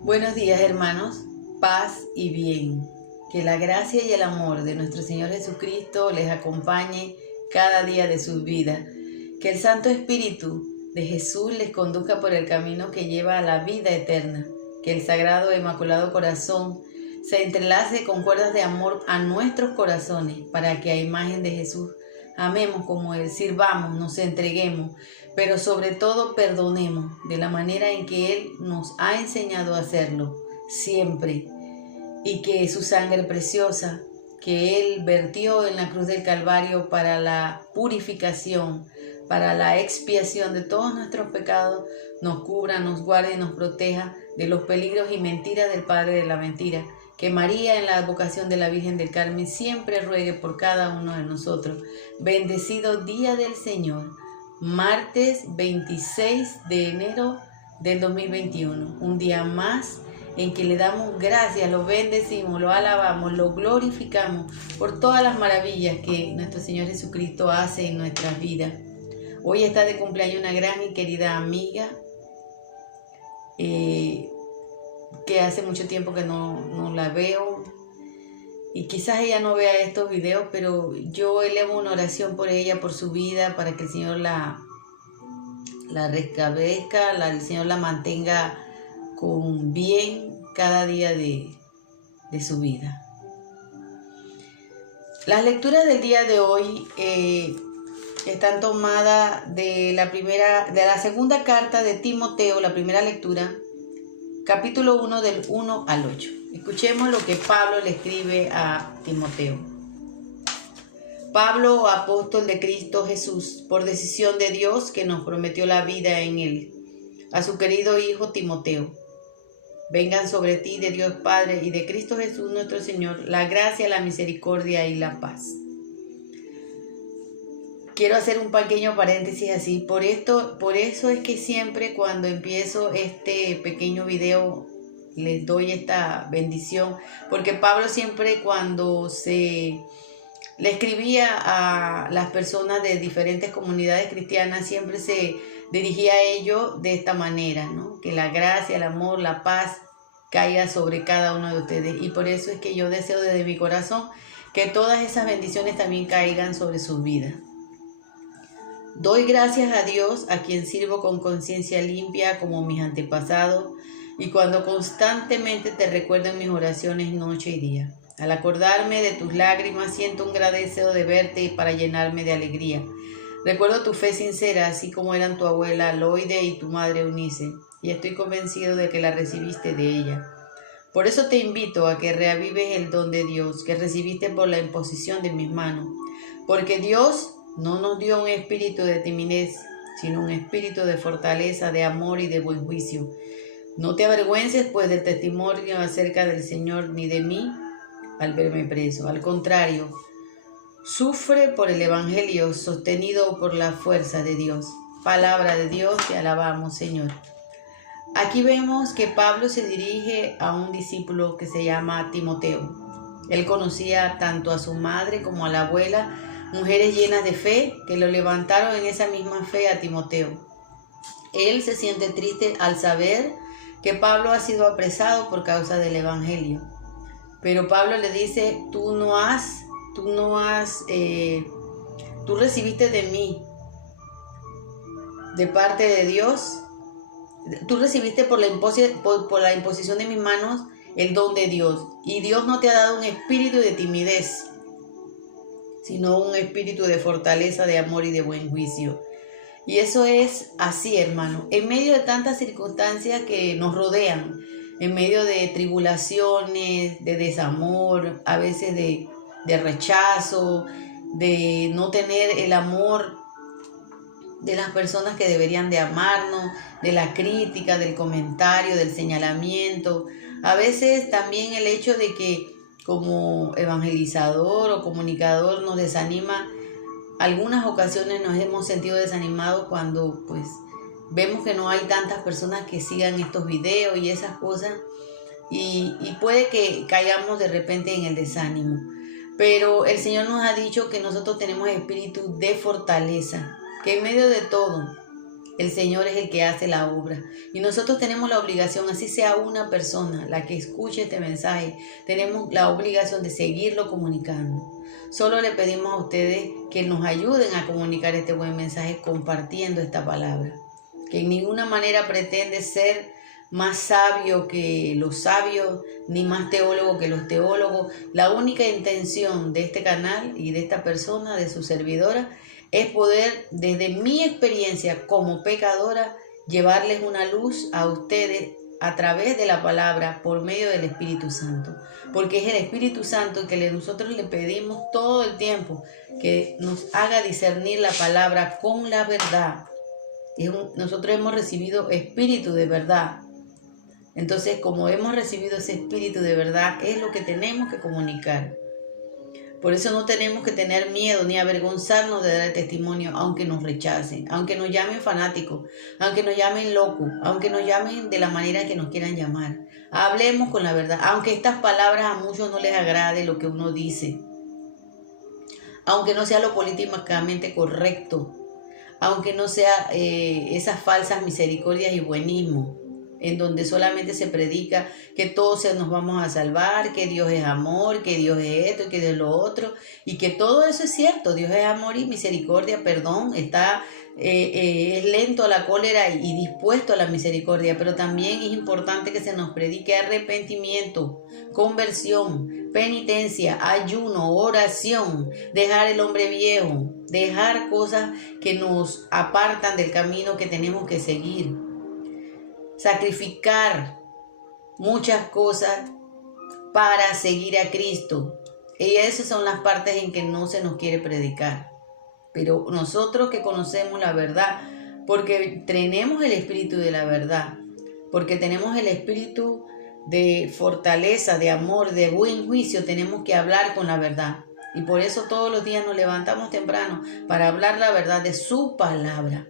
Buenos días, hermanos, paz y bien. Que la gracia y el amor de nuestro Señor Jesucristo les acompañe cada día de su vida. Que el Santo Espíritu de Jesús les conduzca por el camino que lleva a la vida eterna. Que el Sagrado e Inmaculado Corazón se entrelace con cuerdas de amor a nuestros corazones para que a imagen de Jesús amemos como Él, sirvamos, nos entreguemos, pero sobre todo perdonemos de la manera en que Él nos ha enseñado a hacerlo siempre. Y que su sangre preciosa, que Él vertió en la cruz del Calvario para la purificación, para la expiación de todos nuestros pecados, nos cubra, nos guarde y nos proteja de los peligros y mentiras del Padre de la mentira. Que María, en la advocación de la Virgen del Carmen, siempre ruegue por cada uno de nosotros. Bendecido día del Señor, martes 26 de enero del 2021, un día más en que le damos gracias, lo bendecimos, lo alabamos, lo glorificamos por todas las maravillas que nuestro Señor Jesucristo hace en nuestras vidas. Hoy está de cumpleaños una gran y querida amiga que hace mucho tiempo que no la veo, y quizás ella no vea estos videos, pero yo elevo una oración por ella, por su vida, para que el Señor la restablezca, el Señor la mantenga con bien cada día de su vida. Las lecturas del día de hoy están tomadas de la segunda carta de Timoteo, la primera lectura, capítulo 1 del 1 al 8. Escuchemos lo que Pablo le escribe a Timoteo. Pablo, apóstol de Cristo Jesús, por decisión de Dios que nos prometió la vida en Él, a su querido hijo Timoteo. Vengan sobre ti de Dios Padre y de Cristo Jesús nuestro Señor, la gracia, la misericordia y la paz. Quiero hacer un pequeño paréntesis así. Por eso es que siempre cuando empiezo este pequeño video les doy esta bendición, porque Pablo siempre cuando le escribía a las personas de diferentes comunidades cristianas, siempre se dirigía a ellos de esta manera, ¿no? Que la gracia, el amor, la paz caiga sobre cada uno de ustedes. Y por eso es que yo deseo desde mi corazón que todas esas bendiciones también caigan sobre sus vidas. Doy gracias a Dios, a quien sirvo con conciencia limpia como mis antepasados, y cuando constantemente te recuerdo en mis oraciones noche y día. Al acordarme de tus lágrimas, siento un gran deseo de verte para llenarme de alegría. Recuerdo tu fe sincera, así como eran tu abuela Loide y tu madre Eunice, y estoy convencido de que la recibiste de ella. Por eso te invito a que reavives el don de Dios que recibiste por la imposición de mis manos, porque Dios no nos dio un espíritu de timidez, sino un espíritu de fortaleza, de amor y de buen juicio. No te avergüences, pues, del testimonio acerca del Señor ni de mí al verme preso. Al contrario, sufre por el Evangelio, sostenido por la fuerza de Dios. Palabra de Dios, te alabamos, Señor. Aquí vemos que Pablo se dirige a un discípulo que se llama Timoteo. Él conocía tanto a su madre como a la abuela, mujeres llenas de fe que lo levantaron en esa misma fe a Timoteo. Él se siente triste al saber que Pablo ha sido apresado por causa del Evangelio. Pero Pablo le dice, tú recibiste de mí, de parte de Dios, tú recibiste por la imposición de mis manos el don de Dios. Y Dios no te ha dado un espíritu de timidez, sino un espíritu de fortaleza, de amor y de buen juicio. Y eso es así, hermano. En medio de tantas circunstancias que nos rodean, en medio de tribulaciones, de desamor, a veces de rechazo, de no tener el amor de las personas que deberían de amarnos, de la crítica, del comentario, del señalamiento. A veces también el hecho de que como evangelizador o comunicador nos desanima. Algunas ocasiones nos hemos sentido desanimados cuando pues vemos que no hay tantas personas que sigan estos videos y esas cosas, y puede que caigamos de repente en el desánimo. Pero el Señor nos ha dicho que nosotros tenemos espíritu de fortaleza, que en medio de todo, El Señor es el que hace la obra. Y nosotros tenemos la obligación, así sea una persona la que escuche este mensaje, tenemos la obligación de seguirlo comunicando. Solo le pedimos a ustedes que nos ayuden a comunicar este buen mensaje compartiendo esta palabra. Que en ninguna manera pretende ser más sabio que los sabios, ni más teólogo que los teólogos. La única intención de este canal y de esta persona, de su servidora, es poder, desde mi experiencia como pecadora, llevarles una luz a ustedes a través de la palabra por medio del Espíritu Santo. Porque es el Espíritu Santo que nosotros le pedimos todo el tiempo que nos haga discernir la palabra con la verdad. Nosotros hemos recibido espíritu de verdad. Entonces, como hemos recibido ese espíritu de verdad, es lo que tenemos que comunicar. Por eso no tenemos que tener miedo ni avergonzarnos de dar el testimonio, aunque nos rechacen, aunque nos llamen fanáticos, aunque nos llamen locos, aunque nos llamen de la manera que nos quieran llamar. Hablemos con la verdad, aunque estas palabras a muchos no les agrade lo que uno dice, aunque no sea lo políticamente correcto, aunque no sea esas falsas misericordias y buenismo, en donde solamente se predica que todos nos vamos a salvar, que Dios es amor, que Dios es esto, que Dios es lo otro, y que todo eso es cierto. Dios es amor y misericordia, perdón, es lento a la cólera y dispuesto a la misericordia, pero también es importante que se nos predique arrepentimiento, conversión, penitencia, ayuno, oración, dejar el hombre viejo, dejar cosas que nos apartan del camino que tenemos que seguir, sacrificar muchas cosas para seguir a Cristo. Y esas son las partes en que no se nos quiere predicar. Pero nosotros que conocemos la verdad, porque tenemos el espíritu de la verdad, porque tenemos el espíritu de fortaleza, de amor, de buen juicio, tenemos que hablar con la verdad. Y por eso todos los días nos levantamos temprano para hablar la verdad de su palabra.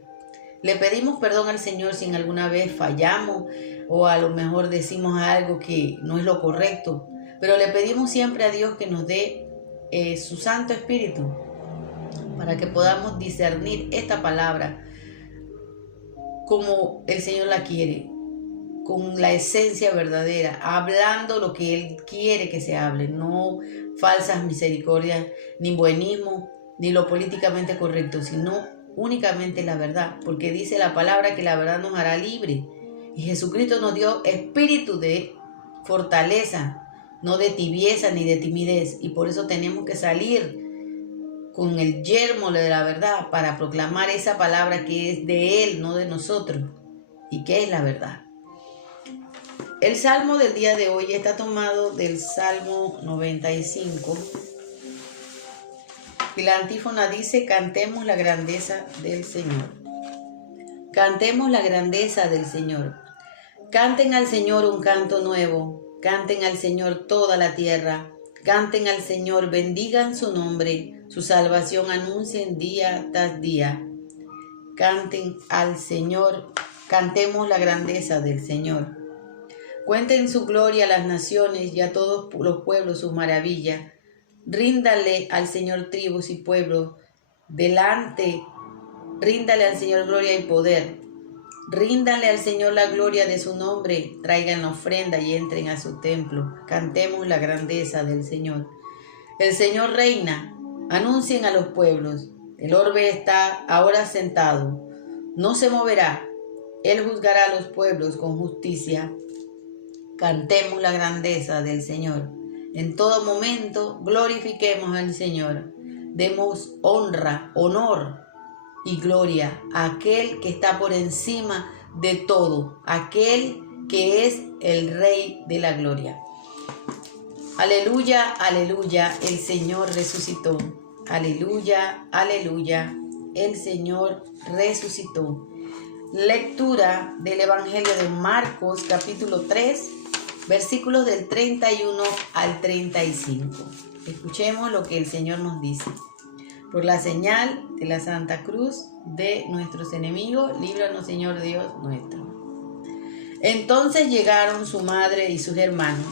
Le pedimos perdón al Señor si en alguna vez fallamos o a lo mejor decimos algo que no es lo correcto, pero le pedimos siempre a Dios que nos dé su Santo Espíritu para que podamos discernir esta palabra como el Señor la quiere, con la esencia verdadera, hablando lo que Él quiere que se hable, no falsas misericordias, ni buenismo, ni lo políticamente correcto, sino únicamente la verdad, porque dice la palabra que la verdad nos hará libre. Y Jesucristo nos dio espíritu de fortaleza, no de tibieza ni de timidez. Y por eso tenemos que salir con el yermo de la verdad para proclamar esa palabra que es de Él, no de nosotros, y que es la verdad. El salmo del día de hoy está tomado del Salmo 95. Y la antífona dice: cantemos la grandeza del Señor. Cantemos la grandeza del Señor. Canten al Señor un canto nuevo. Canten al Señor toda la tierra. Canten al Señor, bendigan su nombre. Su salvación anuncien día tras día. Canten al Señor. Cantemos la grandeza del Señor. Cuenten su gloria a las naciones y a todos los pueblos sus maravillas. Ríndale al Señor tribus y pueblos, ríndale al Señor gloria y poder. Ríndale al Señor la gloria de su nombre, traigan la ofrenda y entren a su templo. Cantemos la grandeza del Señor. El Señor reina, anuncien a los pueblos. El orbe está ahora sentado, no se moverá. Él juzgará a los pueblos con justicia. Cantemos la grandeza del Señor. En todo momento glorifiquemos al Señor. Demos honra, honor y gloria a aquel que está por encima de todo, aquel que es el Rey de la gloria. Aleluya, aleluya, el Señor resucitó. Aleluya, aleluya, el Señor resucitó. Lectura del Evangelio de Marcos, capítulo 3, versículos del 31 al 35. Escuchemos lo que el Señor nos dice. Por la señal de la Santa Cruz de nuestros enemigos, líbranos, Señor Dios nuestro. Entonces llegaron su madre y sus hermanos.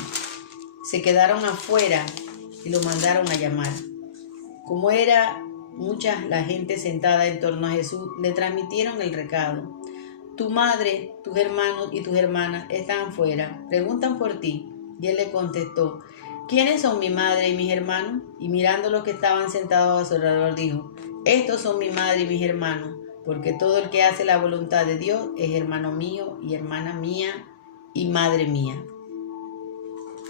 Se quedaron afuera y lo mandaron a llamar. Como era mucha la gente sentada en torno a Jesús, le transmitieron el recado. tu madre, tus hermanos y tus hermanas están afuera, preguntan por ti. Y él le contestó, ¿quiénes son mi madre y mis hermanos? Y mirando los que estaban sentados a su alrededor dijo, estos son mi madre y mis hermanos, porque todo el que hace la voluntad de Dios es hermano mío y hermana mía y madre mía.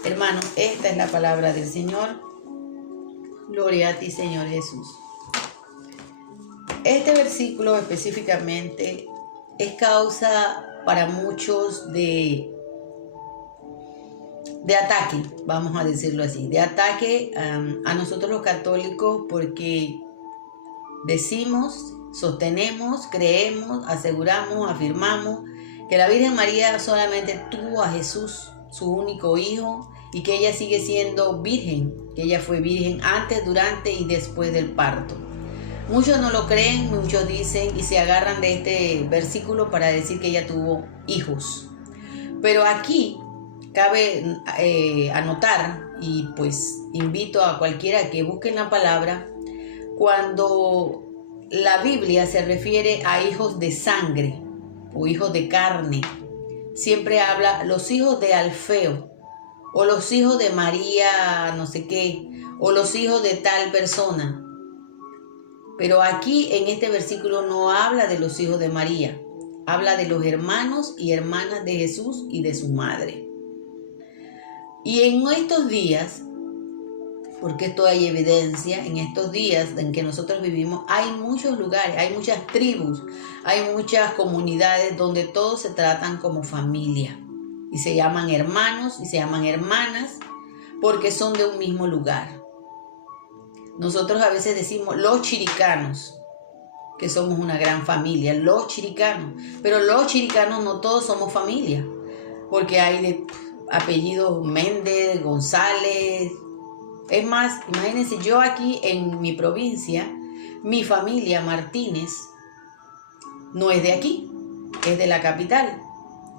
Hermano, esta es la palabra del Señor. Gloria a ti, Señor Jesús. Este versículo específicamente es causa para muchos de ataque, vamos a decirlo así, de ataque a nosotros los católicos, porque decimos, sostenemos, creemos, aseguramos, afirmamos que la Virgen María solamente tuvo a Jesús, su único hijo, y que ella sigue siendo virgen, que ella fue virgen antes, durante y después del parto. Muchos no lo creen, muchos dicen y se agarran de este versículo para decir que ella tuvo hijos. Pero aquí cabe anotar, y pues invito a cualquiera que busque la palabra, cuando la Biblia se refiere a hijos de sangre o hijos de carne, siempre habla los hijos de Alfeo, o los hijos de María no sé qué, o los hijos de tal persona. Pero aquí en este versículo no habla de los hijos de María, habla de los hermanos y hermanas de Jesús y de su madre. Y en estos días, porque esto hay evidencia, en estos días en que nosotros vivimos, hay muchos lugares, hay muchas tribus, hay muchas comunidades donde todos se tratan como familia. Y se llaman hermanos y se llaman hermanas porque son de un mismo lugar. Nosotros a veces decimos los chiricanos, que somos una gran familia, los chiricanos. Pero los chiricanos no todos somos familia, porque hay de apellidos Méndez, González. Es más, imagínense, yo aquí en mi provincia, mi familia Martínez no es de aquí, es de la capital.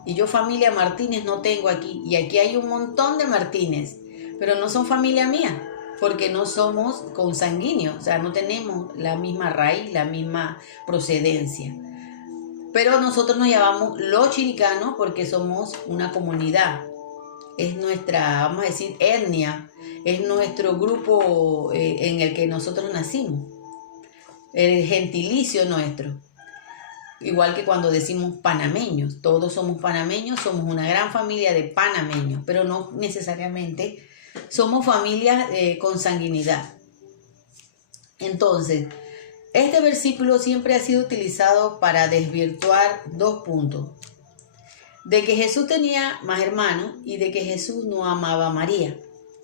Y yo familia Martínez no tengo aquí. Y aquí hay un montón de Martínez, pero no son familia mía, porque no somos consanguíneos, o sea, no tenemos la misma raíz, la misma procedencia. Pero nosotros nos llamamos los chiricanos porque somos una comunidad. Es nuestra, vamos a decir, etnia, es nuestro grupo en el que nosotros nacimos, el gentilicio nuestro. Igual que cuando decimos panameños, todos somos panameños, somos una gran familia de panameños, pero no necesariamente somos familias con sanguinidad. Entonces, este versículo siempre ha sido utilizado para desvirtuar dos puntos: de que Jesús tenía más hermanos y de que Jesús no amaba a María,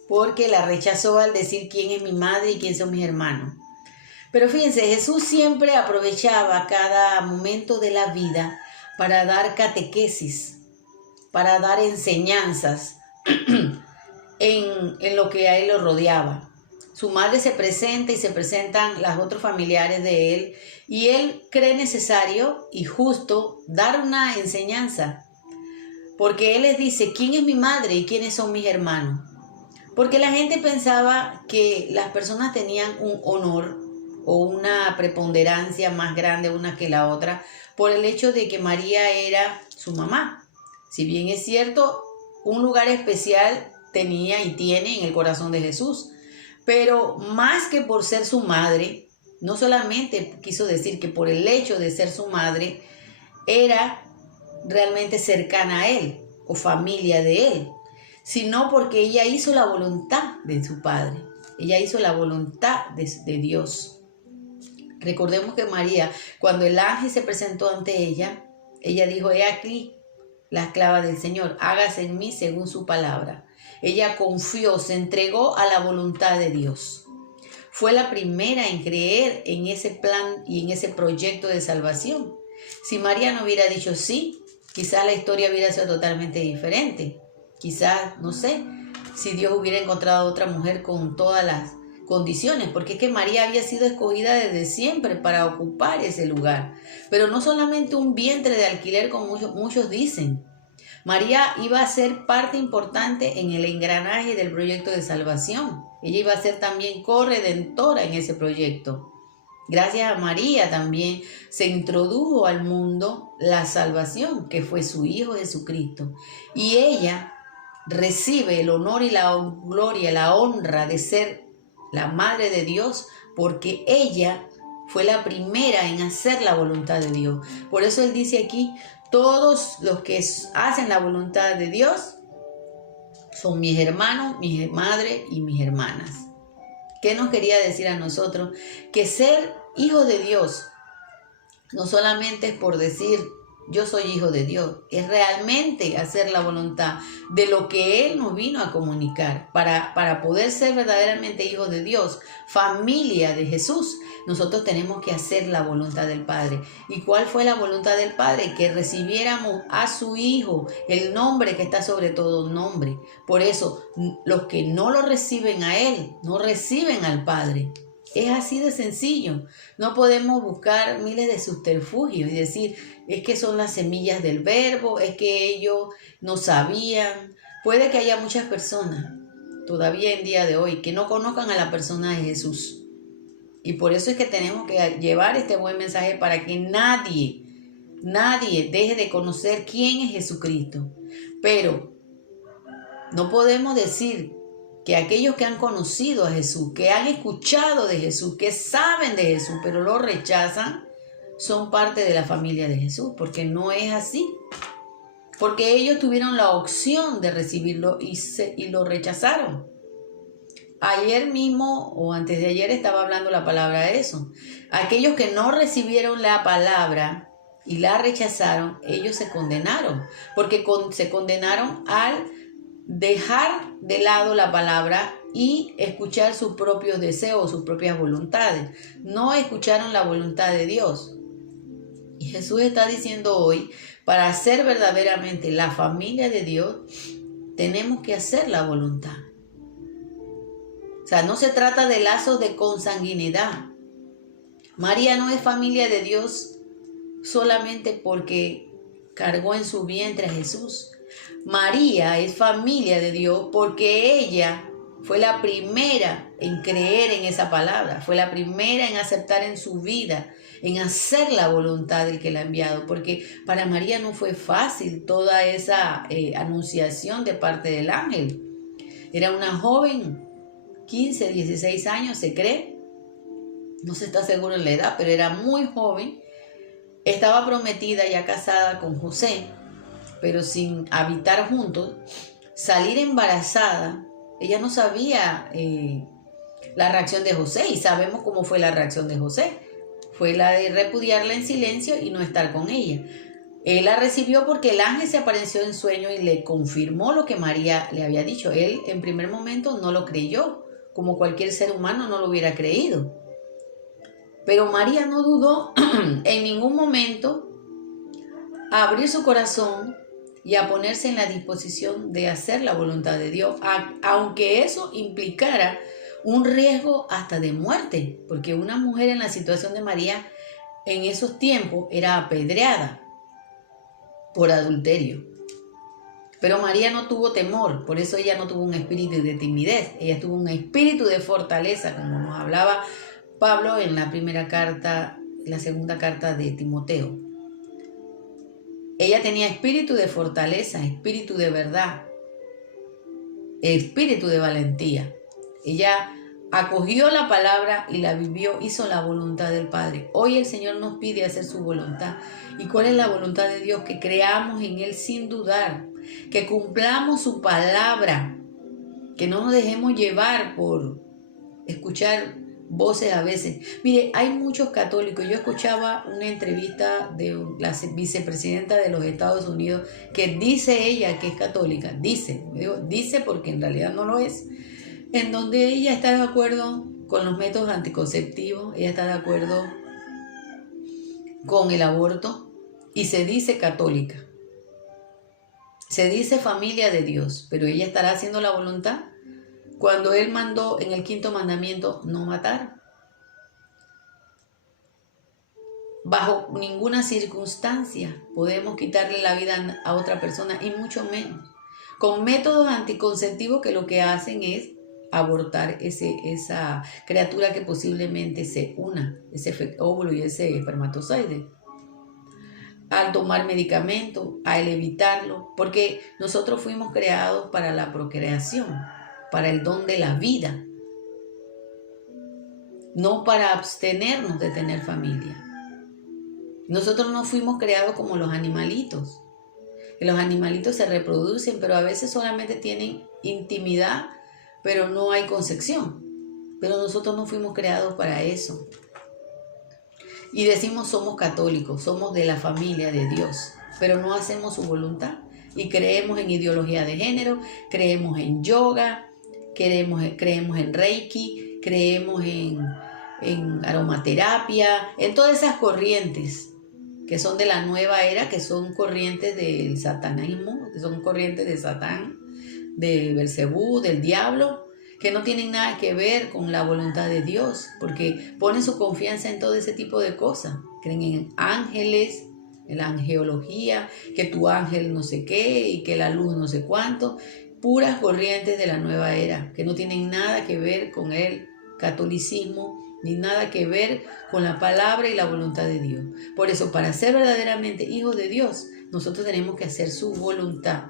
porque la rechazó al decir quién es mi madre y quién son mis hermanos. Pero fíjense, Jesús siempre aprovechaba cada momento de la vida para dar catequesis, para dar enseñanzas en lo que a él lo rodeaba. Su madre se presenta y se presentan las otros familiares de él, y él cree necesario y justo dar una enseñanza, porque él les dice quién es mi madre y quiénes son mis hermanos. Porque la gente pensaba que las personas tenían un honor o una preponderancia más grande una que la otra por el hecho de que María era su mamá. Si bien es cierto, un lugar especial tenía y tiene en el corazón de Jesús, pero más que por ser su madre, no solamente quiso decir que por el hecho de ser su madre era realmente cercana a él o familia de él, sino porque ella hizo la voluntad de su padre, ella hizo la voluntad de Dios. Recordemos que María, cuando el ángel se presentó ante ella, ella dijo: he aquí la esclava del Señor, hágase en mí según su palabra. Ella confió, se entregó a la voluntad de Dios. Fue la primera en creer en ese plan y en ese proyecto de salvación. Si María no hubiera dicho sí, quizás la historia hubiera sido totalmente diferente. Quizás, no sé, si Dios hubiera encontrado otra mujer con todas las condiciones, porque es que María había sido escogida desde siempre para ocupar ese lugar. Pero no solamente un vientre de alquiler como muchos dicen. María iba a ser parte importante en el engranaje del proyecto de salvación. Ella iba a ser también corredentora en ese proyecto. Gracias a María también se introdujo al mundo la salvación, que fue su Hijo Jesucristo. Y ella recibe el honor y la gloria, la honra de ser la Madre de Dios, porque ella fue la primera en hacer la voluntad de Dios. Por eso él dice aquí, todos los que hacen la voluntad de Dios son mis hermanos, mis madres y mis hermanas. ¿Qué nos quería decir a nosotros? Que ser hijo de Dios no solamente es por decir yo soy hijo de Dios, es realmente hacer la voluntad de lo que Él nos vino a comunicar. Para poder ser verdaderamente hijos de Dios, familia de Jesús, nosotros tenemos que hacer la voluntad del Padre. ¿Y cuál fue la voluntad del Padre? Que recibiéramos a su Hijo, el nombre que está sobre todo nombre. Por eso, los que no lo reciben a Él, no reciben al Padre. Es así de sencillo. No podemos buscar miles de subterfugios y decir, es que son las semillas del verbo, es que ellos no sabían. Puede que haya muchas personas, todavía en día de hoy, que no conozcan a la persona de Jesús. Y por eso es que tenemos que llevar este buen mensaje para que nadie deje de conocer quién es Jesucristo. Pero no podemos decir que aquellos que han conocido a Jesús, que han escuchado de Jesús, que saben de Jesús, pero lo rechazan, son parte de la familia de Jesús, porque no es así. Porque ellos tuvieron la opción de recibirlo y lo rechazaron. Ayer mismo o antes de ayer estaba hablando la palabra de eso. Aquellos que no recibieron la palabra y la rechazaron, ellos se condenaron, porque se condenaron al dejar de lado la palabra y escuchar sus propios deseos, sus propias voluntades. No escucharon la voluntad de Dios. Y Jesús está diciendo hoy, para ser verdaderamente la familia de Dios, tenemos que hacer la voluntad. O sea, no se trata de lazos de consanguinidad. María no es familia de Dios solamente porque cargó en su vientre a Jesús. María es familia de Dios porque ella fue la primera en creer en esa palabra, fue la primera en aceptar en su vida, en hacer la voluntad del que la ha enviado, porque para María no fue fácil toda esa anunciación de parte del ángel. Era una joven, 15, 16 años se cree, no se está seguro en la edad, pero era muy joven, estaba prometida ya casada con José, pero sin habitar juntos, salir embarazada. Ella no sabía la reacción de José y sabemos cómo fue la reacción de José. Fue la de repudiarla en silencio y no estar con ella. Él la recibió porque el ángel se apareció en sueño y le confirmó lo que María le había dicho. Él en primer momento no lo creyó, como cualquier ser humano no lo hubiera creído. Pero María no dudó en ningún momento a abrir su corazón y a ponerse en la disposición de hacer la voluntad de Dios, aunque eso implicara un riesgo hasta de muerte, porque una mujer en la situación de María en esos tiempos era apedreada por adulterio. Pero María no tuvo temor, por eso ella no tuvo un espíritu de timidez, ella tuvo un espíritu de fortaleza, como nos hablaba Pablo en la primera carta, la segunda carta de Timoteo. Ella tenía espíritu de fortaleza, espíritu de verdad, espíritu de valentía. Ella acogió la palabra y la vivió, hizo la voluntad del Padre. Hoy el Señor nos pide hacer su voluntad. ¿Y cuál es la voluntad de Dios? Que creamos en Él sin dudar, que cumplamos su palabra, que no nos dejemos llevar por escuchar voces a veces. Mire, hay muchos católicos. Yo escuchaba una entrevista de la vicepresidenta de los Estados Unidos que dice ella que es católica. Dice porque en realidad no lo es. En donde ella está de acuerdo con los métodos anticonceptivos, ella está de acuerdo con el aborto y se dice católica. Se dice familia de Dios, pero ella estará haciendo la voluntad. Cuando Él mandó en el 5º mandamiento no matar. Bajo ninguna circunstancia podemos quitarle la vida a otra persona y mucho menos con métodos anticonceptivos que lo que hacen es abortar esa criatura que posiblemente se una, ese óvulo y ese espermatozoide. Al tomar medicamentos, al evitarlo, porque nosotros fuimos creados para la procreación, para el don de la vida, no para abstenernos de tener familia. Nosotros no fuimos creados como los animalitos. Los animalitos se reproducen, pero a veces solamente tienen intimidad, pero no hay concepción. Pero nosotros no fuimos creados para eso. Y decimos somos católicos, somos de la familia de Dios, pero no hacemos su voluntad. Y creemos en ideología de género, creemos en yoga, creemos en Reiki, creemos en aromaterapia, en todas esas corrientes que son de la nueva era, que son corrientes del satanismo, que son corrientes de Satán, de Belcebú, del diablo, que no tienen nada que ver con la voluntad de Dios, porque ponen su confianza en todo ese tipo de cosas. Creen en ángeles, en la angeología, que tu ángel no sé qué y que la luz no sé cuánto. Puras corrientes de la nueva era, que no tienen nada que ver con el catolicismo, ni nada que ver con la palabra y la voluntad de Dios. Por eso, para ser verdaderamente hijos de Dios, nosotros tenemos que hacer su voluntad.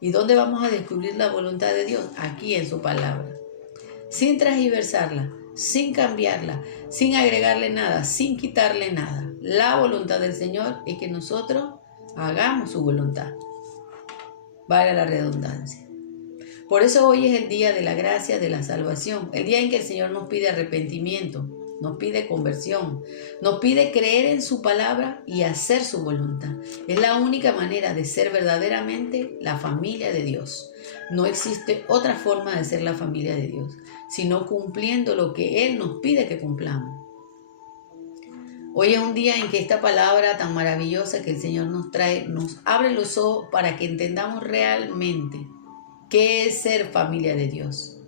¿Y dónde vamos a descubrir la voluntad de Dios? Aquí en su palabra. Sin transgiversarla, sin cambiarla, sin agregarle nada, sin quitarle nada. La voluntad del Señor es que nosotros hagamos su voluntad. Valga la redundancia. Por eso hoy es el día de la gracia, de la salvación, el día en que el Señor nos pide arrepentimiento, nos pide conversión, nos pide creer en su palabra y hacer su voluntad. Es la única manera de ser verdaderamente la familia de Dios. No existe otra forma de ser la familia de Dios, sino cumpliendo lo que Él nos pide que cumplamos. Hoy es un día en que esta palabra tan maravillosa que el Señor nos trae, nos abre los ojos para que entendamos realmente qué es ser familia de Dios,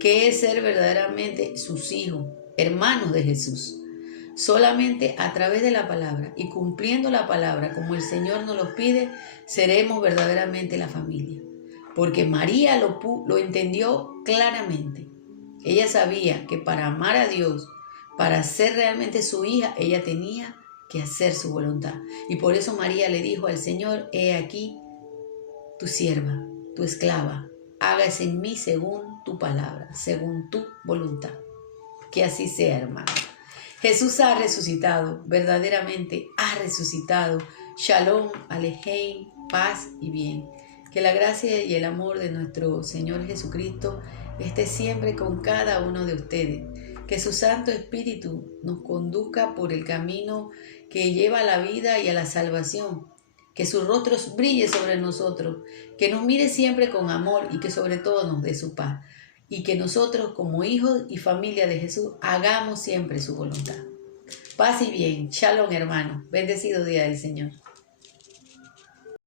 qué es ser verdaderamente sus hijos, hermanos de Jesús. Solamente a través de la palabra y cumpliendo la palabra como el Señor nos lo pide, seremos verdaderamente la familia. Porque María lo entendió claramente. Ella sabía que para amar a Dios, para ser realmente su hija, ella tenía que hacer su voluntad. Y por eso María le dijo al Señor: he aquí tu sierva, tu esclava, hágase en mí según tu palabra, según tu voluntad. Que así sea, hermano. Jesús ha resucitado, verdaderamente ha resucitado. Shalom, Alejem, paz y bien. Que la gracia y el amor de nuestro Señor Jesucristo esté siempre con cada uno de ustedes. Que su Santo Espíritu nos conduzca por el camino que lleva a la vida y a la salvación. Que su rostro brille sobre nosotros, que nos mire siempre con amor y que sobre todo nos dé su paz. Y que nosotros como hijos y familia de Jesús hagamos siempre su voluntad. Paz y bien. Shalom, hermano. Bendecido día del Señor.